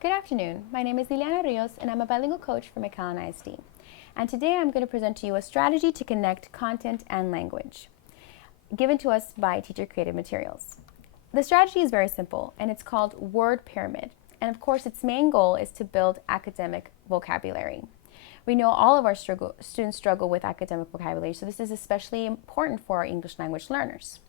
Good afternoon. My name is Liliana Rios and I'm a bilingual coach for McAllen ISD. And today I'm going to present to you a strategy to connect content and language given to us by Teacher Created Materials. The strategy is very simple and it's called word pyramid. And of course its main goal is to build academic vocabulary. We know all of our students struggle with academic vocabulary, so this is especially important for our English language learners.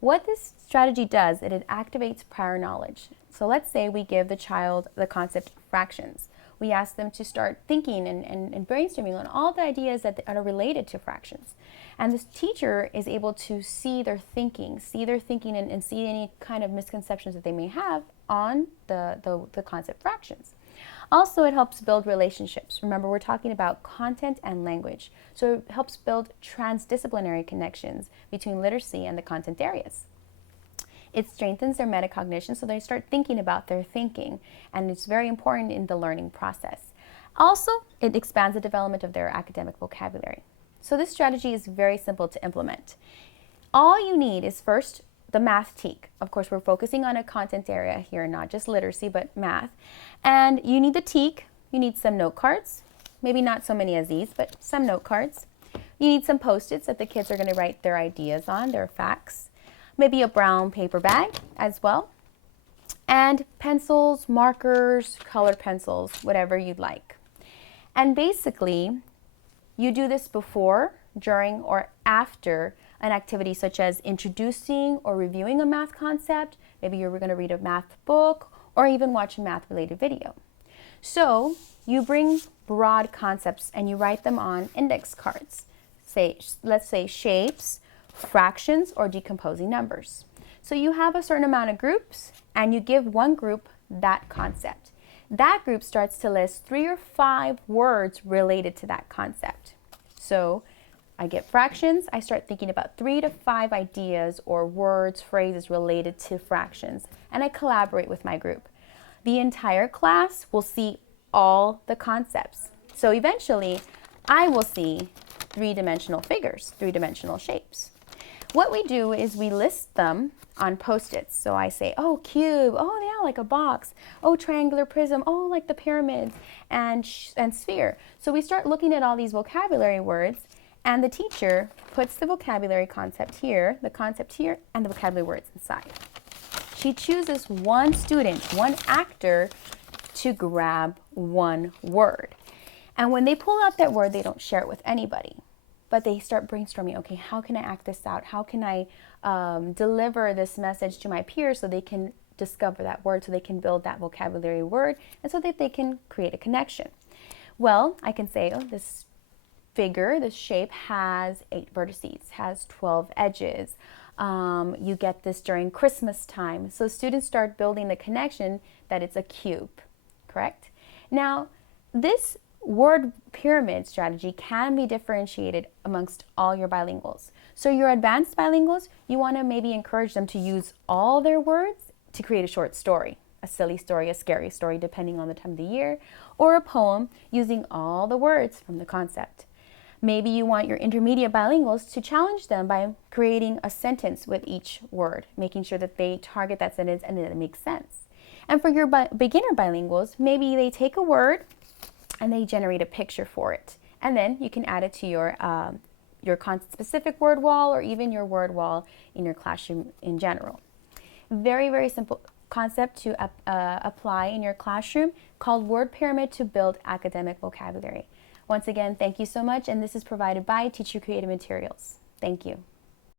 What this strategy does is it activates prior knowledge. So let's say we give the child the concept of fractions. We ask them to start thinking and brainstorming on all the ideas that are related to fractions. And this teacher is able to see their thinking and see any kind of misconceptions that they may have on the concept fractions. Also, it helps build relationships. Remember, we're talking about content and language. So it helps build transdisciplinary connections between literacy and the content areas. It strengthens their metacognition, so they start thinking about their thinking, and it's very important in the learning process. Also, it expands the development of their academic vocabulary. So this strategy is very simple to implement. All you need is first the math teak. Of course, we're focusing on a content area here, not just literacy, but math. And you need the teak, you need some note cards, maybe not so many as these, but some note cards. You need some Post-its that the kids are going to write their ideas on, their facts. Maybe a brown paper bag as well. And pencils, markers, colored pencils, whatever you'd like. And basically, you do this before, during, or after an activity such as introducing or reviewing a math concept. Maybe you're going to read a math book or even watch a math-related video. So you bring broad concepts and you write them on index cards. Let's say shapes, fractions, or decomposing numbers. So you have a certain amount of groups and you give one group that concept. That group starts to list 3 or 5 words related to that concept. So I get fractions, I start thinking about 3 to 5 ideas or words, phrases related to fractions, and I collaborate with my group. The entire class will see all the concepts. So eventually, I will see 3-dimensional figures, 3-dimensional shapes. What we do is we list them on Post-its. So I say, oh, cube, oh yeah, like a box, oh, triangular prism, oh, like the pyramids, and sphere. So we start looking at all these vocabulary words, and the teacher puts the vocabulary concept here, the concept here, and the vocabulary words inside. She chooses one student, one actor, to grab one word. And when they pull out that word, they don't share it with anybody. But they start brainstorming, okay, how can I act this out? How can I deliver this message to my peers so they can discover that word, so they can build that vocabulary word, and so that they can create a connection? Well, I can say, oh, this figure, this shape has 8 vertices, has 12 edges. You get this during Christmas time. So students start building the connection that it's a cube, correct? Now, this word pyramid strategy can be differentiated amongst all your bilinguals. So your advanced bilinguals, you want to maybe encourage them to use all their words to create a short story, a silly story, a scary story, depending on the time of the year, or a poem using all the words from the concept. Maybe you want your intermediate bilinguals to challenge them by creating a sentence with each word, making sure that they target that sentence and that it makes sense. And for your beginner bilinguals, maybe they take a word and they generate a picture for it. And then you can add it to your content-specific word wall or even your word wall in your classroom in general. Very, very simple concept to apply in your classroom called word pyramid to build academic vocabulary. Once again, thank you so much, and this is provided by Teacher Created Materials. Thank you.